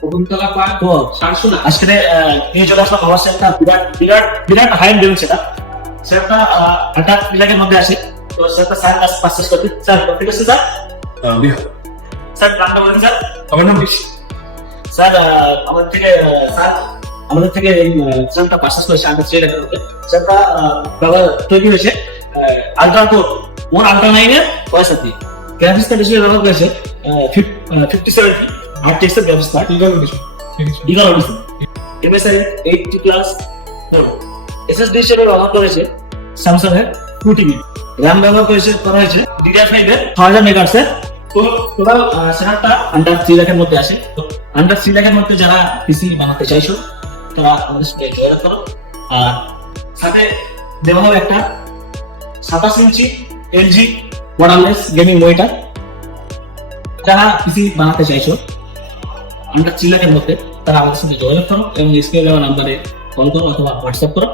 Shakuntala park তো শামসুন আজকে নিয়ে চলে আসলাম আমার একটা বিরাট বিরাট বিরাট হাই এন্ড ডেভিল সেটা একটা ইলাকার মধ্যে আসে। তো সেটা স্যার কাছে পারচেস করতে স্যার ঠিক আছে স্যার। স্যার নামটা বলেন স্যার। আমার নাম ঋষি। স্যার আমাদের থেকে স্যার আমাদের থেকে এই সেটা পারচেস করেছে আমাদের সেই ইলাকার মধ্যে। সেটা বাবা তৈরি হয়েছে আলট্রা কোর 1 আলট্রা 9 এর পয়সা দিয়ে গ্রাফিক্স কার্ড হিসেবে ব্যবহার করেছে 5070 RTX এর graphics card equal audition MSI 80 plus SSD হিসেবে ব্যবহার করেছে স্যামসাং এর 2TB RAM ব্যবহার করা হয়েছে DDR5 এর 6000 মেগাহার্টজ এর। তো টোটাল সেটআপটা আন্ডার 3 লাখের মধ্যে আসে। তো আন্ডার 3 লাখের মধ্যে যারা পিসি বানাতে চাইছো তারা আমাদের সাথে যোগাযোগ করো। আর সাথে দেওয়া হবে একটা 27 ইঞ্চি LG বর্ডারলেস গেমিং মনিটর। যারা পিসি বানাতে চাইছো আন্ডার 3 লাখের মধ্যে তারা আমাদের সাথে যোগাযোগ করো এবং স্ক্রিনে দেওয়া নাম্বারে ফোন করো অথবা হোয়াটসঅ্যাপ করো।